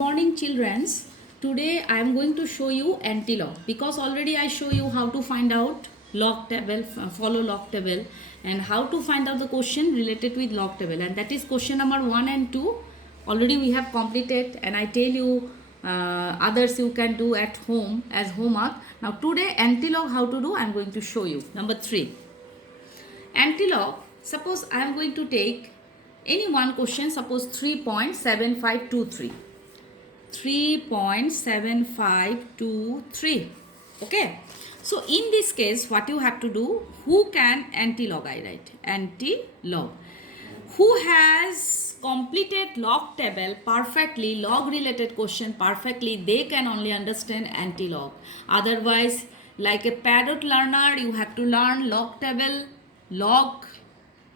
Morning childrens. Today I am going to show you anti-log because already I show you how to find out log table, follow log table, and how to find out the question related with log table, and that is question number 1 and 2 already we have completed, and I tell you others you can do at home as homework. Now today anti-log how to do I am going to show you. Number 3, anti-log, suppose I am going to take any one question, suppose 3.7523. 3.7523. Okay, so in this case what you have to do, who can anti-log, I write anti-log, who has completed log table perfectly, log related question perfectly, they can only understand anti-log. Otherwise, like a parrot learner, you have to learn log table, log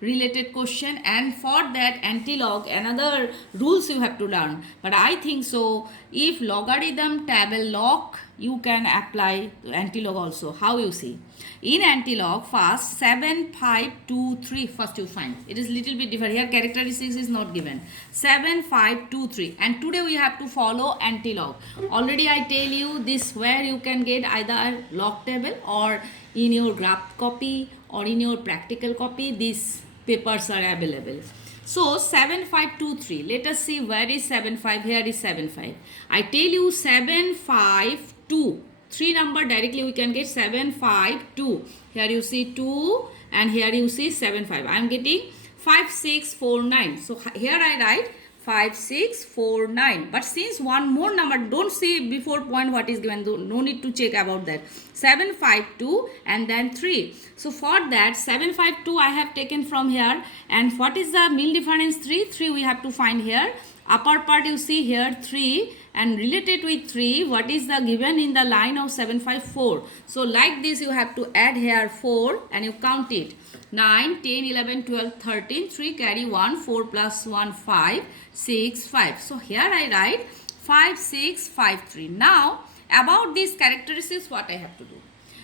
related question, and for that anti-log another rules you have to learn. But I think so if logarithm table log you can apply anti-log also. How you see in anti-log, first 7523 first you find, it is little bit different here, characteristics is not given. 7523, and today we have to follow anti-log. Already I tell you this, where you can get either log table or in your graph copy or in your practical copy, these papers are available. So 7523, let us see where is 75. Here is 75. I tell you 752, 3 number directly we can get 752. Here you see 2 and here you see 75. I am getting 5649. So here I write 5649, but since one more number, don't see before point what is given, no need to check about that. 752 and then 3. So for that 752 I have taken from here, and what is the mean difference? 3 we have to find here. Upper part you see here 3, and related with 3 what is the given in the line of 754. So like this you have to add here 4 and you count it. 9, 10, 11, 12, 13, 3 carry 1, 4 plus 1, 5, 6, 5. So here I write 5653. Now about these characteristics what I have to do.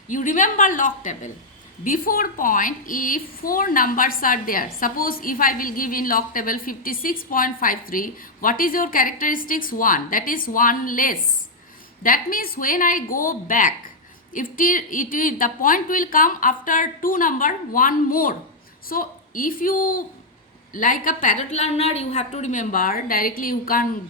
You remember log table. Before point, if 4 numbers are there, suppose if I will give in log table 56.53, what is your characteristics? 1, that is 1 less. That means when I go back, if the point will come after 2 number, 1 more. So if you like a parrot learner, you have to remember directly you can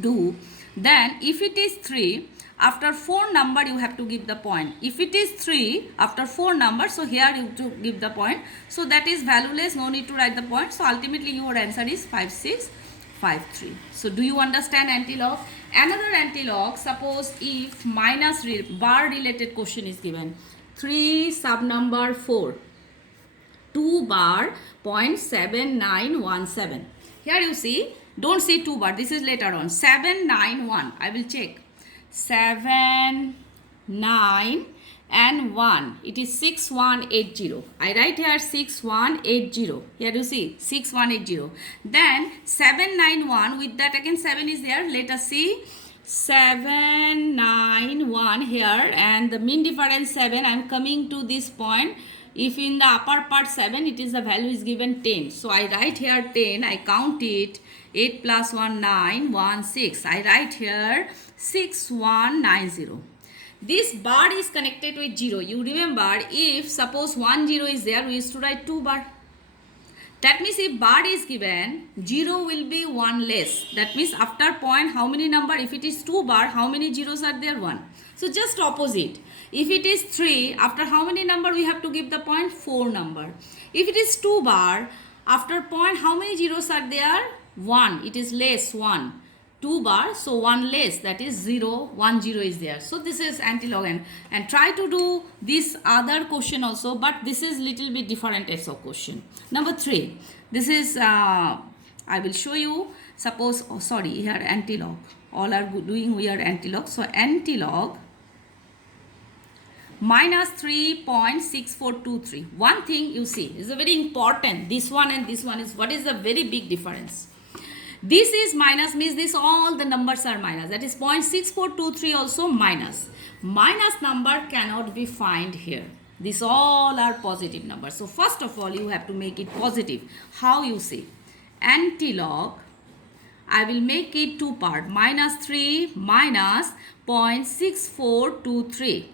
do. Then if it is 3, after 4 number you have to give the point. If it is 3 after 4 number, so here you have to give the point. So that is valueless, no need to write the point. So ultimately your answer is 5653. So do you understand anti-log? Another anti-log, suppose if minus bar related question is given. 3 sub number 4. 2 bar 0.7917. Here you see, don't say 2 bar, this is later on. 791, I will check. 7, 9 and 1, it is 6180. I write here 6180. Here you see 6180. Then 791, with that again 7 is there. Let us see 791 here, and the mean difference 7. I am coming to this point. If in the upper part 7, it is the value is given 10. So I write here 10, I count it. 8 plus 1, 9, 1, 6. I write here 6190. This bar is connected with 0. You remember, if suppose 1 0 is there, we used to write 2 bar. That means if bar is given, 0 will be 1 less. That means after point, how many number? If it is 2 bar, how many zeros are there? 1. So just opposite. If it is 3, after how many number we have to give the point? 4 number. If it is 2 bar, after point, how many zeros are there? 1. It is less 1. 2 bar, so 1 less, that is 0, 1 0 is there. So this is anti-log, and try to do this other question also, but this is little bit different types of question. Number 3, this is I will show you. Suppose, oh sorry, here anti-log, all are doing we are anti-log. So anti-log minus 3.6423. One thing you see is a very important, this one and this one is, what is the very big difference? This is minus, means this all the numbers are minus. That is 0.6423 also minus. Minus number cannot be found here. These all are positive numbers. So first of all, you have to make it positive. How you see? Anti-log I will make it two part. Minus 3 minus 0.6423.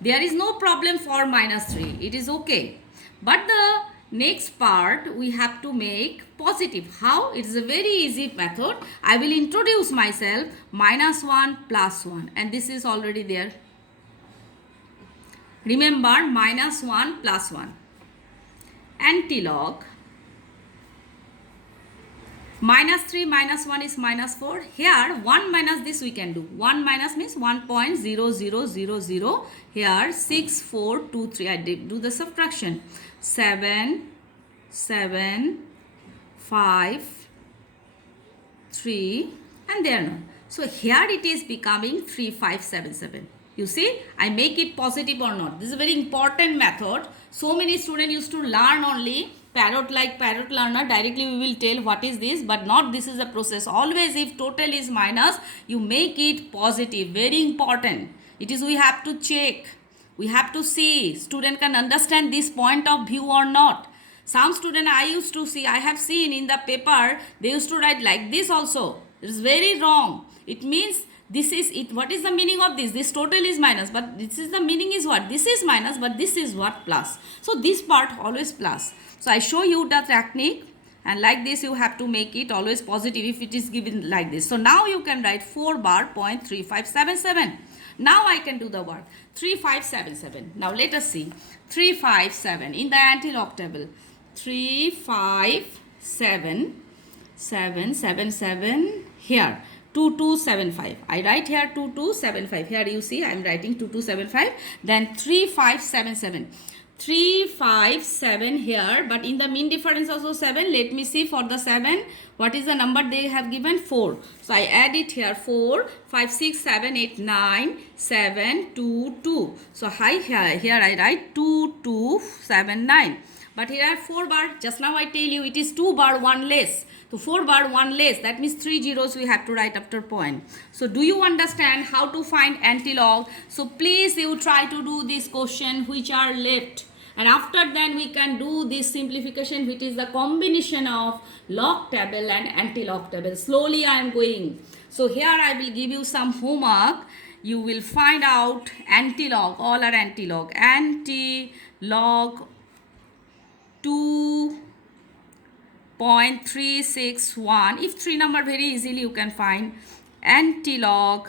There is no problem for minus 3. It is okay. But the next part we have to make positive. How? It is a very easy method. I will introduce myself. Minus 1 plus 1. And this is already there. Remember, minus 1 plus 1. Antilog. Minus 3 minus 1 is minus 4. Here 1 minus this we can do. 1 minus means 1.0000. Here 6423. I do the subtraction. 7, 7, 5, 3 and there no. So here it is becoming 3577. You see, I make it positive or not. This is a very important method. So many students used to learn only parrot like parrot learner. Directly we will tell what is this, but not this is the process. Always if total is minus, you make it positive. Very important. It is we have to check. We have to see student can understand this point of view or not. Some student I used to see, I have seen in the paper, they used to write like this also. It is very wrong. It means this is it. What is the meaning of this? This total is minus, but this is the meaning is what? This is minus, but this is what? Plus. So this part always plus. So I show you the technique, and like this you have to make it always positive if it is given like this. So now you can write 4 bar 0.3577. Now I can do the work. 3577. Now let us see. 357 in the anti-log table. 357 here. 2275. I write here 2275. Here you see I am writing 2275. Then 3577. 357 here, but in the mean difference also 7. Let me see for the 7. What is the number they have given? 4. So I add it here. 4, 5, 6, 7, 8, 9, 7, 2, 2. So here I write 2279. But here 4 bar. Just now I tell you it is 2 bar 1 less. So 4 bar 1 less. That means 3 zeros we have to write after point. So do you understand how to find anti-log? So please you try to do this question which are left. And after then we can do this simplification which is the combination of log table and anti-log table. Slowly I am going. So here I will give you some homework. You will find out anti-log. All are anti-log. Anti-log 2.361. If 3 number very easily you can find. Anti-log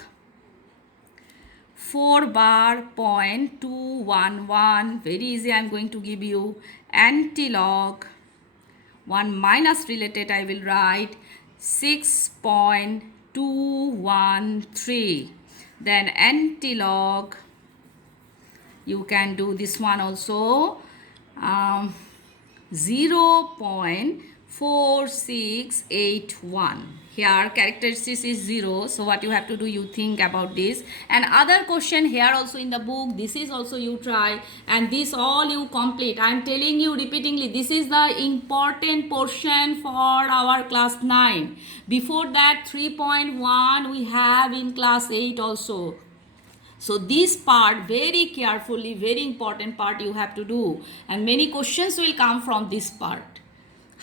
4 bar 0.211. Very easy I am going to give you. Anti-log 1 minus related I will write 6.213. Then anti-log you can do this one also. 0.4681. Here characteristics is 0. So what you have to do, you think about this. And other question here also in the book, this is also you try, and this all you complete. I am telling you repeatedly, this is the important portion for our class 9. Before that 3.1 we have in class 8 also. So this part very carefully, very important part you have to do, and many questions will come from this part.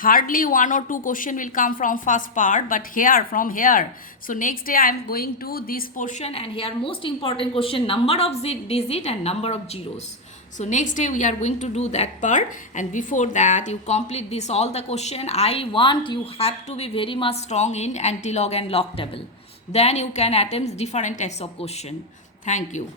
Hardly 1 or 2 question will come from first part, but here from here. So next day I am going to this portion, and here most important question, number of digit and number of zeros. So next day we are going to do that part, and before that you complete this all the question. I want you have to be very much strong in anti-log and log table. Then you can attempt different types of question. Thank you.